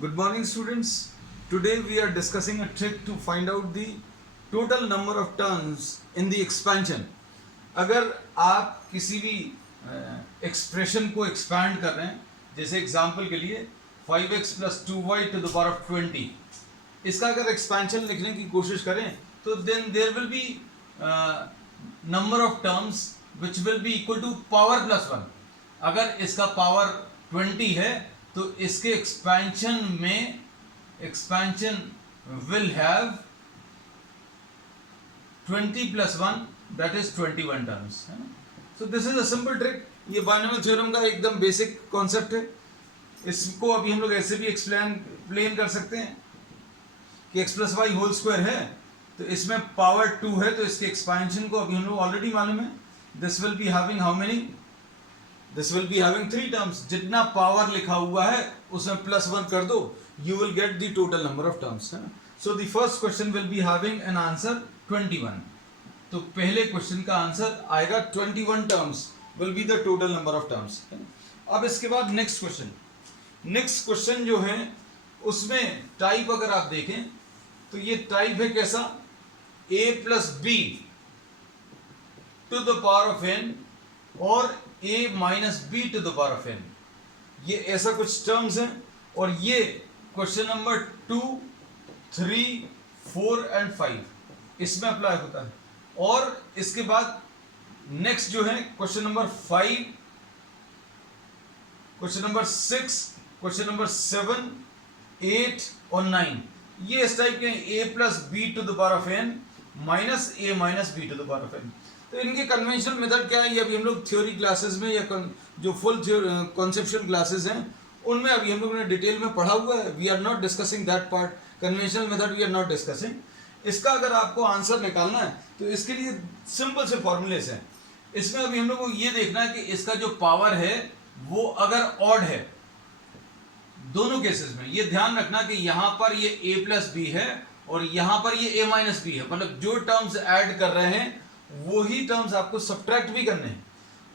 Good morning, students. Today we are discussing a trick to find out the total number of terms in the expansion. अगर आप किसी भी expression को expand कर रहे हैं, जैसे एग्जांपल के लिए 5x + 2y to the power of 20, इसका अगर एक्सपेंशन लिखने की कोशिश करें तो then there will be number of terms which will be equal to power +1. अगर इसका पावर 20 है तो इसके expansion will have 20 + 1 that is 21 terms. So this is a simple trick. ये बाइनोमियल थ्योरम का एकदम बेसिक कॉन्सेप्ट है. इसको अभी हम लोग ऐसे भी एक्सप्लेन कर सकते हैं कि x + y होल स्क्वायर है तो इसमें पावर 2 है तो इसके एक्सपेंशन को अभी हम लोग ऑलरेडी मालूम है. This will be having how many? This will be having 3 terms. जितना पावर लिखा हुआ है उसमें +1 कर दो, you will get the total number of terms. है ना. So the first question will be having an answer 21. तो पहले क्वेश्चन का आंसर आएगा 21 terms will be the total number of terms. अब इसके बाद नेक्स्ट क्वेश्चन जो है उसमें टाइप अगर आप देखें तो ये टाइप है कैसा? a + b to the power of n और a - b to the power of n. ये ऐसा कुछ टर्म्स हैं और ये क्वेश्चन नंबर 2, 3, 4 एंड 5 इसमें अप्लाई होता है. और इसके बाद नेक्स्ट जो है question number 5, question number 6, question number 7, 8 और 9 ये इस टाइप के a + b to the power of n minus a - b to the power of n. तो इनके कन्वेंशनल मेथड क्या है ये अभी हम लोग थ्योरी क्लासेस में या जो फुल कॉन्सेप्चुअल क्लासेस हैं उनमें अभी हम लोगों ने डिटेल में पढ़ा हुआ है. We are not discussing that part. Conventional method we are not discussing. इसका अगर आपको आंसर निकालना है तो इसके लिए सिंपल से फॉर्मूलेस हैं. इसमें अभी हम लोग को ये देखना है कि इसका जो पावर है वो अगर ऑड है दोनों केसेस में. ये ध्यान रखना कि यहां पर ये a + b है और यहां पर ये a - b है. मतलब जो टर्म्स ऐड कर रहे हैं वही टर्म्स आपको सब्ट्रैक्ट भी करने हैं.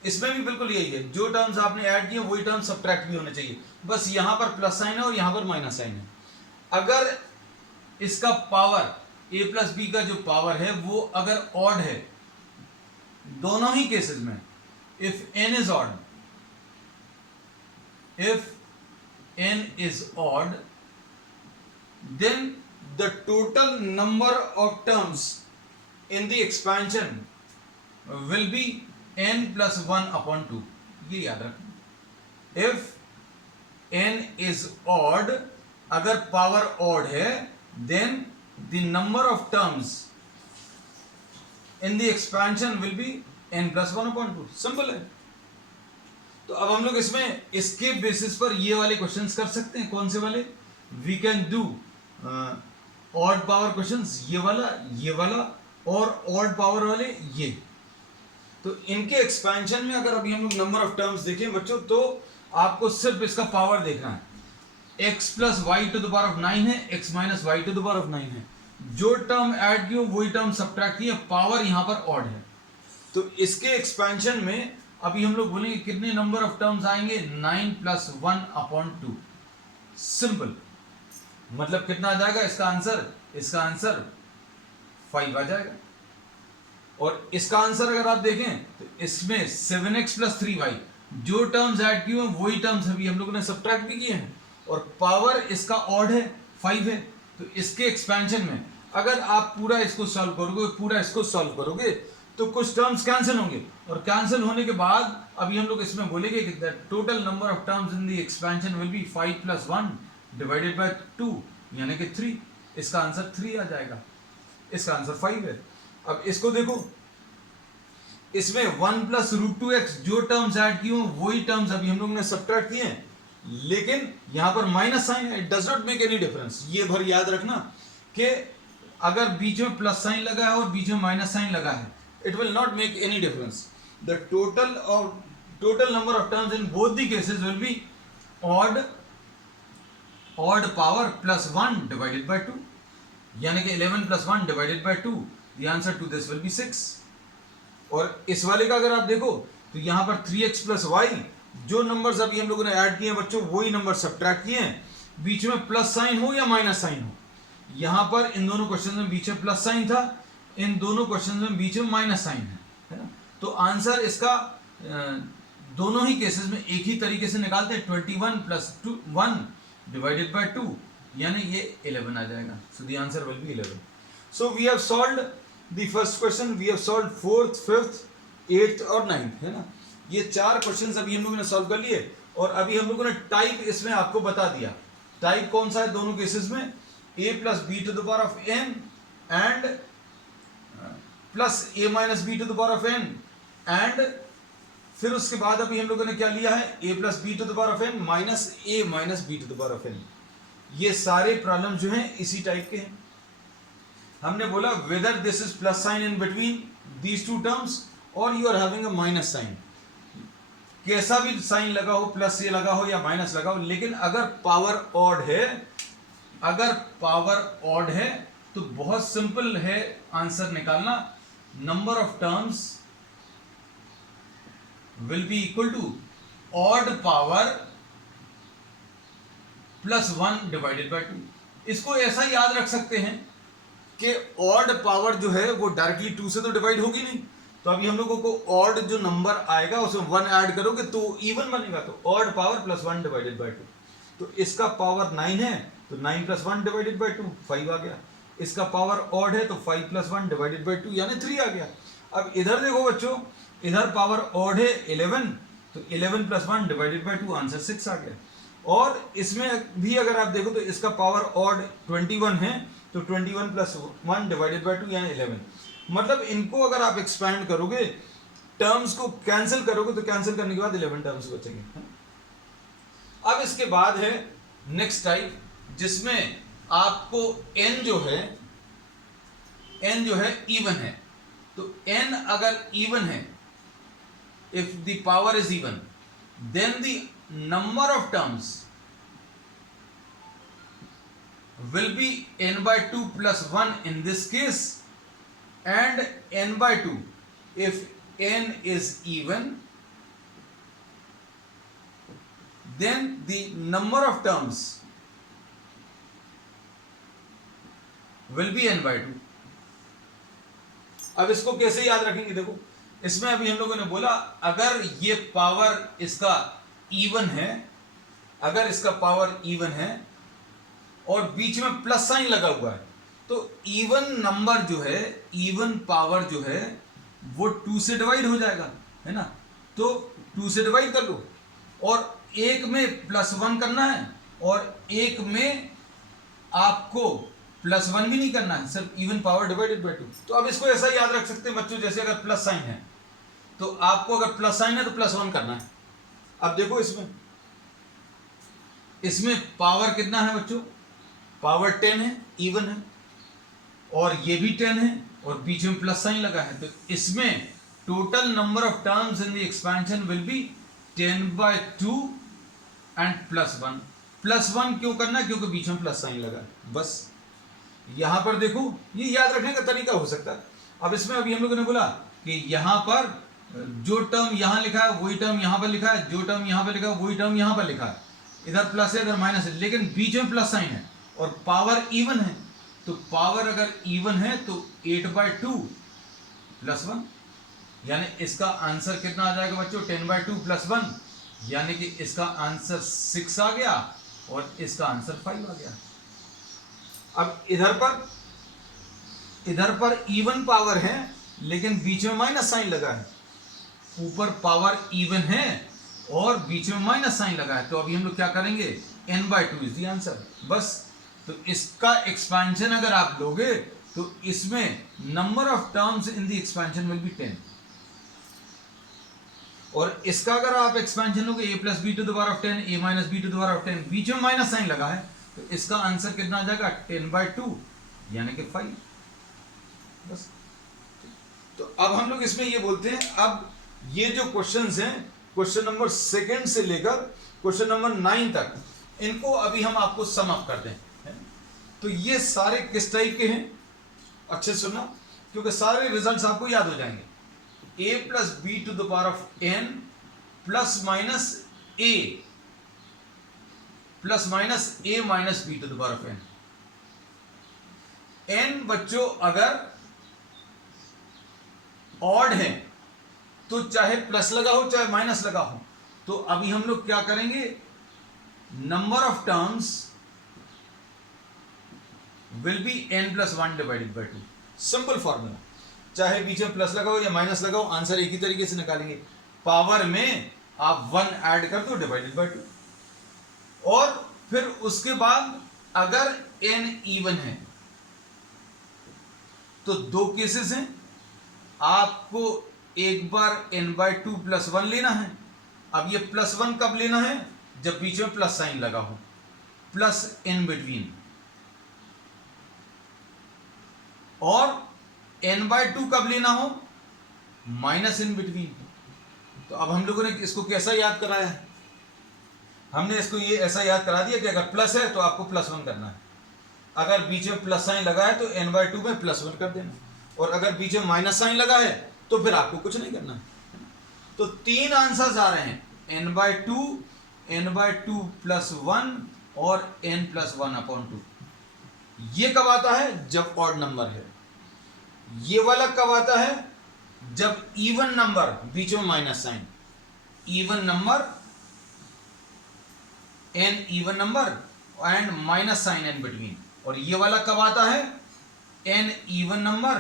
इसमें भी बिल्कुल यही है. जो टर्म्स आपने ऐड किए वही टर्म्स सब्ट्रैक्ट भी होने चाहिए. बस यहां पर प्लस साइन है और यहां पर माइनस साइन है. अगर इसका पावर a + b का जो पावर है वो अगर ऑड है दोनों ही केसेस में, if n is odd, if n is odd, then the total number of terms in the expansion will be n + 1/2. ये याद रखना. if n is odd, अगर पावर ऑड है then the number of terms in the expansion will be n + 1/2. Simple है. तो अब हम लोग इसमें इसके बेसिस पर ये वाले क्वेश्चंस कर सकते हैं. कौन से वाले? We can do odd power questions, ये वाला और ऑड पावर वाले ये. तो इनके एक्सपेंशन में अगर अभी हम लोग नंबर ऑफ टर्म्स देखें बच्चों तो आपको सिर्फ इसका पावर देखना है. x + y to the power of 9 है, x - y to the power of 9 है. जो टर्म ऐड किए वही टर्म सब्ट्रैक्ट किए, पावर यहां पर ऑड है. तो इसके एक्सपेंशन में अभी हम लोग बोलेंगे कितने नंबर ऑफ टर्म्स आएंगे? 9 + 1/2. सिंपल. मतलब कितना आ जाएगा इसका आंसर 5 आ जाएगा. और इसका आंसर अगर आप देखें तो इसमें 7x + 3y जो टर्म्स ऐड किए हैं वही टर्म्स अभी हम लोगों ने सब्ट्रैक्ट भी किए हैं और पावर इसका ऑड है 5 है. तो इसके एक्सपेंशन में अगर आप पूरा इसको सॉल्व करोगे तो कुछ टर्म्स कैंसिल होंगे और कैंसिल होने के बाद अभी हम लोग इसमें बोलेंगे कि the total number of terms in the expansion will B 5 + 1 divided by 2 यानी कि 3. इसका आंसर 3 आ जाएगा. इसका आंसर 5 है. अब इसको देखो, इसमें 1 + √2x जो टर्म्स ऐड किए हैं वही टर्म्स अभी हम लोग ने सब्ट्रैक्ट किए हैं, लेकिन यहां पर माइनस साइन है. It does not make any difference. ये भर याद रखना कि अगर बीच में प्लस साइन लगा है और बीच में माइनस साइन लगा है, it will not make any difference. The total number of terms in both the cases will be odd power +1 divided by 2 यानी कि 11 + 1 divided by 2. The answer to this will be 6. और इस वाले का अगर आप देखो तो यहां पर 3x + y जो नंबर्स अभी हम लोगों ने ऐड किए हैं बच्चों वही नंबर सब्ट्रैक्ट किए हैं. बीच में प्लस साइन हो या माइनस साइन हो। यहां पर इन दोनों क्वेश्चन में बीच में प्लस साइन था, इन दोनों क्वेश्चन में बीच में माइनस साइन है ना। तो आंसर इसका दोनों ही केसेस में एक ही तरीके से निकालते हैं, 21 प्लस 1 डिवाइडेड बाय 2, यानी ये 11 आ जाएगा। So the answer will be 11। So we have solved the first question, we have solved 4th, 5th, 8th और 9th, है ना। ये 4 क्वेश्चंस अभी हम लोगों ने सॉल्व कर लिए और अभी हम लोगों ने टाइप इसमें आपको बता दिया। टाइप कौन सा है दोनों केसेस में, a plus B to the power of n and plus a minus B to the power of n, and फिर उसके बाद अभी हम लोगों ने क्या लिया है, a plus B to the power of n minus a minus B to the power of n। ये सारे प्रॉब्लम जो हैं इसी टाइप के हैं। हमने बोला whether this is plus sign in between these two terms और you are having a minus sign, कैसा भी साइन लगा हो, प्लस से लगा हो या माइनस लगा हो, लेकिन अगर पावर ऑड है, अगर पावर ऑड है तो बहुत सिंपल है आंसर निकालना, number of terms will be equal to odd power plus 1 divided by 2। इसको ऐसा याद रख सकते हैं कि ऑड पावर जो है वो डायरेक्टली 2 से तो डिवाइड होगी नहीं, तो अभी हम लोगों को ऑड जो नंबर आएगा उसमें 1 ऐड करोगे तो इवन बनेगा, तो odd power plus 1 divided by 2। तो इसका पावर 9 है तो 9 प्लस 1 डिवाइडेड बाय 2 5 आ गया। इसका पावर ऑड है तो 5 प्लस 1 डिवाइडेड बाय 2 यानी 3 आ गया। अब इधर देखो बच्चों, इधर पावर ऑड है 11, तो 11 प्लस 1 डिवाइडेड बाय 2 आंसर 6 आ गया। और इसमें भी अगर आप देखो तो इसका पावर ऑड 21 है तो 21 प्लस 1 डिवाइडेड बाय 2 यानी 11। मतलब इनको अगर आप एक्सपैंड करोगे, टर्म्स को कैंसिल करोगे, तो कैंसिल करने के बाद 11 टर्म्स बचेंगे। अब इसके बाद है नेक्स्ट टाइप, जिसमें आपको n जो है इवन है। तो n अगर इवन है, if the power is even, then the number of terms will be n by 2 plus 1 in this case and n by 2 if n is even, then the number of terms will be n by 2। अब इसको कैसे याद रखेंगे, देखो इसमें अभी हम लोगों ने बोला अगर ये पावर इसका इवन है, अगर इसका पावर इवन है और बीच में प्लस साइन लगा हुआ है, तो इवन नंबर जो है, इवन पावर जो है वो 2 से डिवाइड हो जाएगा, है ना। तो 2 से डिवाइड कर लो, और एक में प्लस 1 करना है और एक में आपको प्लस 1 भी नहीं करना है, सिर्फ इवन पावर डिवाइडेड बाय 2। तो अब इसको ऐसा याद रख सकते हैं बच्चों, जैसे अगर प्लस साइन है तो आपको अगर प्लस साइन है तो प्लस 1 करना है। अब देखो इसमें पावर कितना है बच्चों, पावर 10 है, इवन है, और ये भी 10 है और बीच में प्लस साइन लगा है, तो इसमें total number of terms in the expansion will be 10 by 2 and plus 1। Plus 1 क्यों करना है, क्योंकि बीच में प्लस साइन लगा है। बस यहां पर देखो, ये याद रखने का तरीका हो सकता है। अब इसमें अभी हम लोगों ने बोला कि यहां पर जो टर्म यहां लिखा है वही टर्म यहां पर लिखा है, जो टर्म यहां पर लिखा है वही टर्म यहां पर लिखा है, इधर प्लस है इधर माइनस है, लेकिन बीच में प्लस साइन है और पावर इवन है। तो पावर अगर इवन है तो 8 by 2 प्लस 1, यानी इसका आंसर कितना आ जाएगा बच्चों, 10 by 2 प्लस 1, यानी कि इसका आंसर 6 आ गया और इसका आंसर 5 आ गया। अब इधर पर इवन पावर है लेकिन बीच में माइनस साइन लगा है, ऊपर पावर इवन है और बीच में माइनस साइन लगा है, तो अभी हम लोग क्या करेंगे, n by 2 is the answer. बस, तो इसका एक्सपेंशन अगर आप लोगे तो इसमें number of terms in the expansion will be 10, और इसका अगर आप एक्सपेंशन लोगे a plus B to the power of 10, a minus B to the power of 10, बीच में माइनस साइन लगा है, तो इसका आंसर कितना आ जाएगा, 10 by 2 यानी कि 5। बस, तो अब हम लोग इसमें ये बोलते हैं, अब ये जो क्वेश्चंस हैं, क्वेश्चन नंबर 2 से लेकर क्वेश्चन नंबर 9 तक, इनको अभी हम आपको सम अप कर दें। तो ये सारे किस टाइप के हैं, अच्छे सुनना, क्योंकि सारे रिजल्ट्स आपको याद हो जाएंगे। a plus B to the power of n plus minus a plus minus a minus b to the power of n। n बच्चों अगर ऑड है तो चाहे प्लस लगा हो चाहे माइनस लगा हो, तो अभी हम लोग क्या करेंगे, number of terms will B n plus 1 divided by 2। Simple formula, चाहे बीच में प्लस लगा हो या माइनस लगा हो, आंसर एक ही तरीके से निकालेंगे। पावर में आप 1 ऐड कर दो डिवाइडेड बाई 2, और फिर उसके बाद अगर n इवन है तो दो केसेस हैं, आपको एक बार n बाई 2 प्लस 1 लेना है। अब ये प्लस 1 कब लेना है, जब बीच में प्लस साइन लगा हो, प्लस इन बिटवीन। और n बाई 2 कब लेना हो, माइनस इन बिटवीन। तो अब हम लोगों ने इसको कैसा याद कराया है, हमने इसको ये ऐसा याद करा दिया कि अगर प्लस है तो आपको प्लस 1 करना है, अगर बीच में प्लस साइन लगा है तो n बाई 2 में प्लस 1 कर देना, और अगर बीच में माइनस साइन लगा है तो फिर आपको कुछ नहीं करना है। तो तीन आंसर्स आ रहे हैं, n by 2, n by 2 plus 1 और n प्लस 1 अपॉन 2। ये कब आता है, जब ऑड नंबर है। ये वाला कब आता है, जब इवन नंबर, बीच में minus sign, even number n even number and minus sign n between. और ये वाला कब आता है, n even number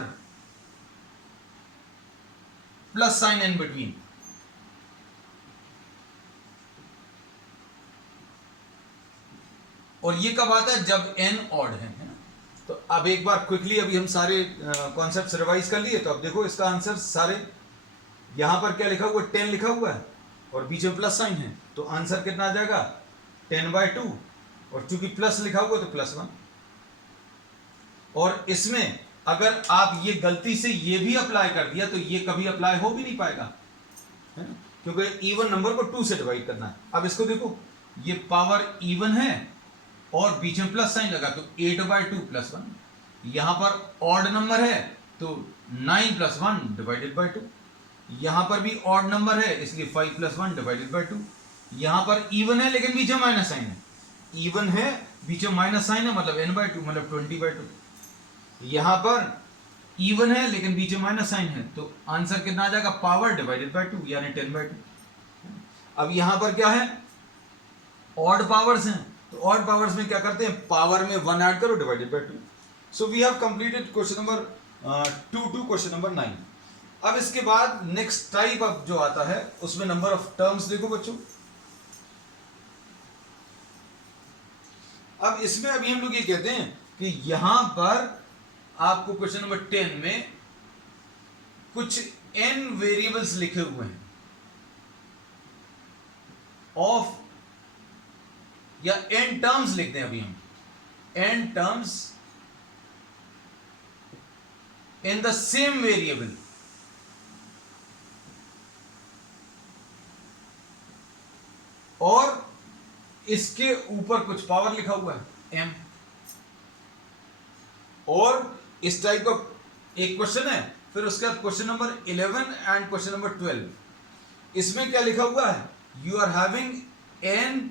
plus sign n between. और ये कब आता है, जब n ऑड है ना। तो अब एक बार क्विकली अभी हम सारे कॉन्सेप्ट्स रिवाइज कर लिए। तो अब देखो इसका आंसर सारे, यहां पर क्या लिखा हुआ है, 10 लिखा हुआ है और बीच में प्लस साइन है, तो आंसर कितना आ जाएगा, 10 बाई 2, और चूंकि प्लस लिखा हुआ तो प्लस 1। और इसमें अगर आप ये गलती से ये भी अप्लाई कर दिया तो ये कभी अप्लाई हो भी नहीं पाएगा, है ना, क्योंकि इवन नंबर को 2 से डिवाइड करना है। अब इसको देखो, ये पावर इवन है और बीच में प्लस साइन लगा, तो 8 बाई 2 प्लस 1। यहां पर ऑड नंबर है तो 9 प्लस 1 डिवाइडेड बाई 2। यहां पर भी ऑड नंबर है इसलिए 5 प्लस 1 डिवाइडेड बाई 2। यहां पर इवन है लेकिन बीच में माइनस साइन है, इवन है बीच में माइनस साइन है, मतलब n बाई 2 मतलब 20 बाई 2। यहां पर इवन है लेकिन बीच में माइनस साइन है, तो आंसर कितना आ जाएगा, पावर डिवाइडेड बाई 2 यानी 10 बाई 2। अब यहां पर क्या है, ऑड पावर्स हैं, तो ऑड पावर्स में क्या करते हैं, पावर में 1 ऐड करो divided by 2। So we have completed question number 2 to question number 9। अब इसके बाद नेक्स्ट टाइप अब जो आता है उसमें नंबर ऑफ टर्म्स देखो बच्चों। अब इसमें अभी हम लोग ये कहते हैं कि यहां पर आपको क्वेश्चन नंबर 10 में कुछ n वेरिएबल्स लिखे हुए हैं ऑफ, या n टर्म्स लिखते हैं अभी हम, n terms in the same variable. और इसके ऊपर कुछ पावर लिखा हुआ है m। और इस टाइप का एक क्वेश्चन है, फिर उसके बाद question number 11 and question number 12। इसमें क्या लिखा हुआ है, you are having n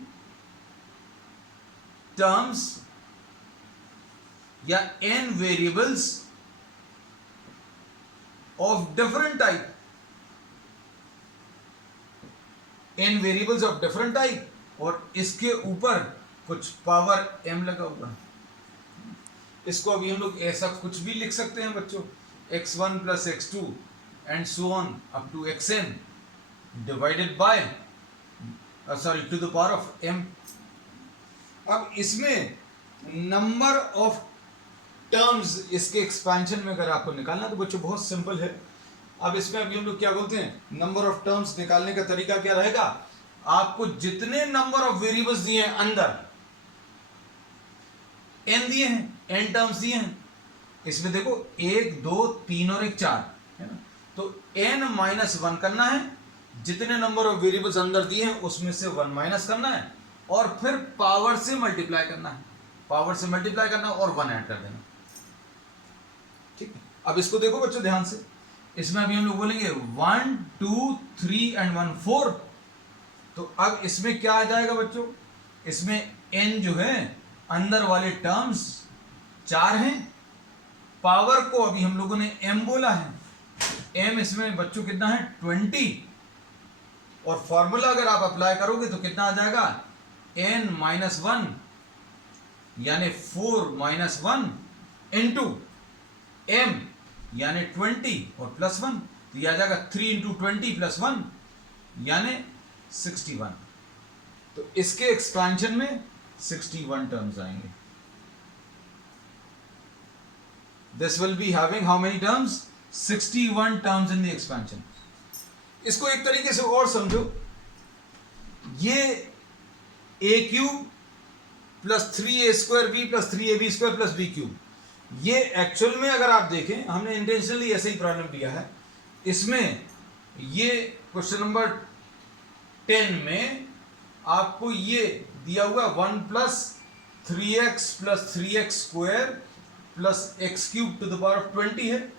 terms या n variables of different type, n variables of different type, और इसके ऊपर कुछ पावर m लगा हुआ है। इसको अभी हम लोग ऐसा कुछ भी लिख सकते हैं बच्चों, x1 plus x2 and so on up to xn divided by to the power of m। अब इसमें नंबर ऑफ टर्म्स, इसके एक्सपेंशन में अगर आपको निकालना तो बच्चों बहुत सिंपल है। अब इसमें अभी हम लोग क्या बोलते हैं, नंबर ऑफ टर्म्स निकालने का तरीका क्या रहेगा, आपको जितने नंबर ऑफ वेरिएबल्स दिए हैं अंदर, n दिए हैं, n टर्म्स दिए हैं, इसमें देखो 1 2 3 और 1 4 है ना, तो n माइनस 1 करना है, जितने नंबर ऑफ वेरिएबल्स अंदर दिए हैं उसमें से 1 माइनस करना है, और फिर पावर से मल्टीप्लाई करना है, पावर से मल्टीप्लाई करना और 1 ऐड कर देना। ठीक है, अब इसको देखो बच्चों ध्यान से, इसमें अभी हम लोग बोलेंगे 1 2 3 एंड 1 4। तो अब इसमें क्या आ जाएगा बच्चों, इसमें n जो है अंदर वाले टर्म्स 4 हैं, पावर को अभी हम लोगों ने m बोला है, m इसमें बच्चों कितना है 20, और फॉर्मूला अगर आप अप्लाई करोगे तो कितना आ जाएगा n माइनस 1 यानी 4 माइनस 1 इंटू m यानी 20 और प्लस 1, तो यह आ जाएगा 3 इंटू 20 प्लस 1 यानी 61। तो इसके एक्सपेंशन में 61 टर्म्स आएंगे। This will be having how many terms, 61 terms in the expansion. इसको एक तरीके से और समझो, ये a cube plus 3a² b plus 3ab² plus b cube, ये एक्चुअल में अगर आप देखें हमने इंटेंशनली ऐसे ही प्रॉब्लम दिया है। इसमें ये क्वेश्चन नंबर 10 में आपको ये दिया हुआ 1 plus 3x plus 3x² plus x³ to the power of 20 है।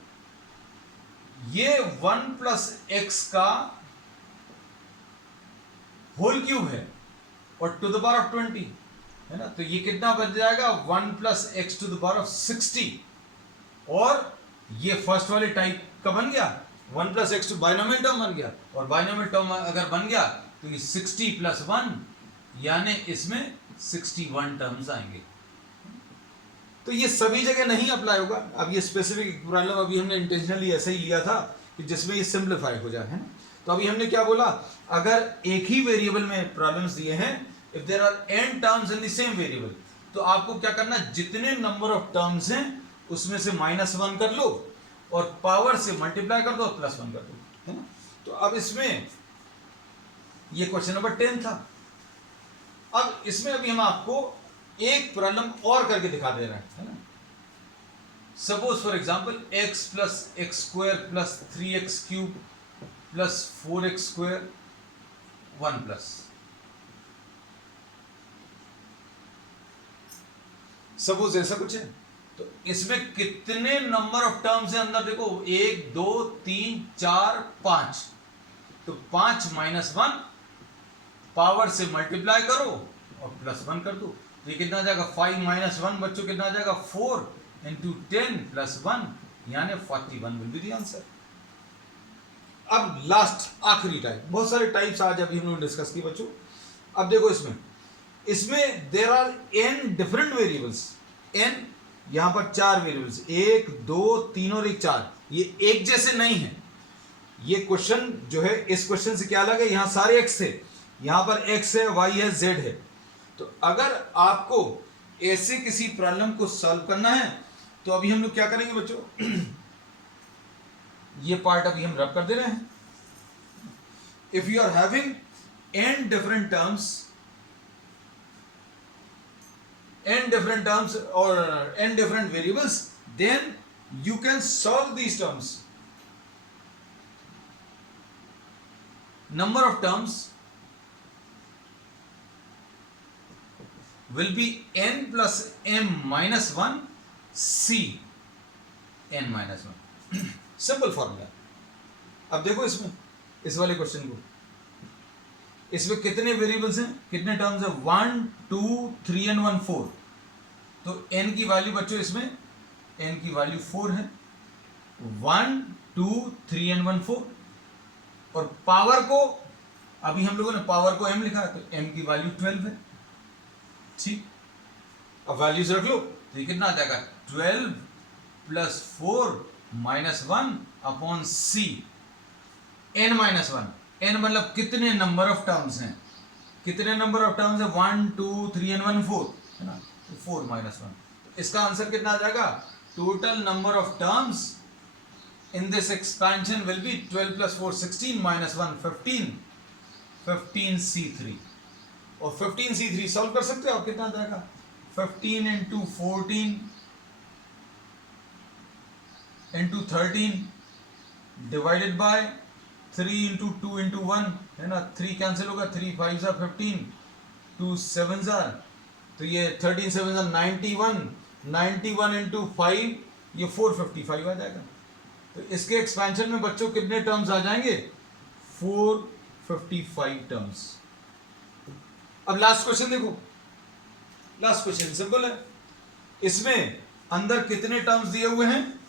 ये 1 प्लस x का होल क्यूब है और टू द पावर ऑफ 20 है ना, तो ये कितना बन जाएगा 1 plus X to the power of 60, और ये फर्स्ट वाले टाइप का बन गया 1 plus X two binomial term बन गया, और बाइनोमियल टर्म अगर बन गया तो ये 60 प्लस 1 यानी इसमें 61 टर्म्स आएंगे। तो ये सभी जगह नहीं अप्लाई होगा। अब ये स्पेसिफिक प्रॉब्लम अभी हमने इंटेंशनली ऐसे ही लिया था कि जिसमें ये सिंप्लीफाई हो जाए, है ना। तो अभी हमने क्या बोला, अगर एक ही वेरिएबल में प्रॉब्लम्स दिए हैं, if there are n terms in the same variable, तो आपको क्या करना, जितने नंबर ऑफ टर्म्स हैं उसमें से -1 कर लो और पावर से मल्टीप्लाई कर दो और +1 कर दो, है ना। तो अब इसमें ये क्वेश्चन नंबर 10 था। अब इसमें अभी हम आपको एक प्रॉब्लम और करके दिखा दे रहे हैं, है ना। Suppose for example x plus x² plus 3x³ plus 4x² 1 plus, suppose ऐसा कुछ है। तो इसमें कितने नंबर ऑफ टर्म्स है अंदर, देखो 1 2 3 4 5, तो 5 माइनस 1 पावर से मल्टीप्लाई करो और +1 कर दो, तो ये कितना आ जाएगा 5 माइनस 1 बच्चों कितना आ जाएगा 4 इंटू 10 प्लस 1 यानी 41 विल बी द आंसर। अब लास्ट आखिरी टाइप, बहुत सारे टाइप्स आज अभी हम लोग डिस्कस किए बच्चों। अब देखो इसमें there are n different variables, n यहां पर 4 वेरिएबल्स, 1 2 3 और 1 4, ये एक जैसे नहीं है। ये क्वेश्चन जो है इस क्वेश्चन से क्या अलग है, यहां सारे x थे, यहां पर x है, y है, z है। तो अगर आपको ऐसे किसी प्रॉब्लम को सॉल्व करना है तो अभी हम लोग क्या करेंगे बच्चों, ये पार्ट अभी हम रब कर दे रहे हैं। If you are having n different terms or n different variables, then you can solve these terms. Number of terms will be n plus m minus 1 c n minus 1. Simple formula. अब देखो इसमें इस वाले question को, इसमें कितने variables हैं, कितने टर्म्स है, 1 2 3 एंड 1 4। तो n की वैल्यू बच्चों इसमें n की वैल्यू 4 है, 1 2 3 एंड 1 4, और पावर को अभी हम लोगों ने पावर को m लिखा है तो m की वैल्यू 12 है। ठीक, अब वैल्यूज रख लो, तो ये कितना आ जाएगा 12 plus 4 minus 1 upon c n minus 1। n मतलब कितने नंबर ऑफ टर्म्स हैं, कितने नंबर ऑफ टर्म्स है, 1 2 3 एंड 1 4, है ना, तो 4 माइनस 1। तो इसका आंसर कितना आ जाएगा, total number of terms in this expansion will B 12 plus 4 16 minus 1 15 15c3। और 15c3 सॉल्व कर सकते हो आप, कितना आ जाएगा 15 into 14 into 13 divided by 3 into 2 into 1, है ना, 3 कैंसिल होगा, 3 5 ज़ा 15, 2 7 ज़ा, तो ये 13 7 ज़ा 91, 91 इंटू 5 ये 455 आ जाएगा। तो इसके एक्सपेंशन में बच्चों कितने टर्म्स आ जाएंगे, 455 टर्म्स। अब लास्ट क्वेश्चन देखो, लास्ट क्वेश्चन सिंपल है, इसमें अंदर कितने टर्म्स दिए हुए हैं?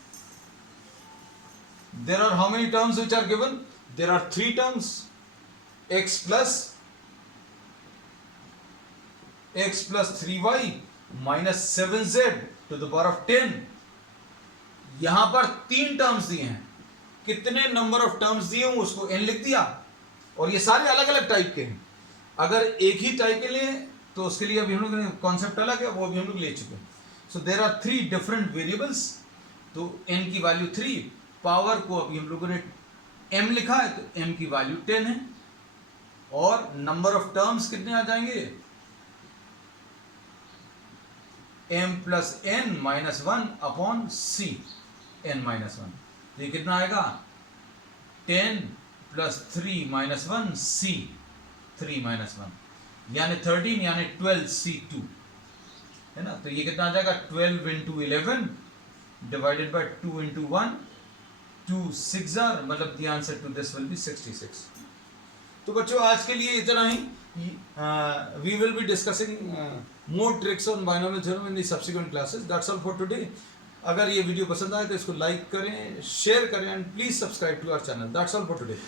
There are how many terms which are given? There are 3 terms, x plus 3y minus 7z to the power of 10। यहां पर 3 टर्म्स दिए हैं, कितने नंबर ऑफ टर्म्स दिए हूं उसको n लिख दिया, और ये सारे अलग अलग टाइप के हैं। अगर एक ही टाइप के लिए तो उसके लिए अभी हम लोग कॉन्सेप्ट अलग है, वो अभी हम लोग ले चुके हैं। So there are 3 different variables, तो n की वैल्यू 3, पावर को अभी हम लोगों ने m लिखा है तो m की वैल्यू 10 है, और नंबर ऑफ टर्म्स कितने आ जाएंगे? m plus n minus 1 upon c n minus 1, ये कितना आएगा? 10 प्लस 3 माइनस 1 c 3 माइनस 1 यानी 13 यानी 12 c2 है ना। तो ये कितना आ जाएगा? 12 इंटू 11 डिवाइडेड बाय 2 इंटू 1, 2 6 मतलब the answer to this will be 66। तो बच्चों आज के लिए इतना ही। We will be discussing more tricks on binomial theorem in the subsequent classes. That's all for today. अगर ये वीडियो पसंद आए तो इसको लाइक करें, शेयर करें and please subscribe to our channel. That's all for today.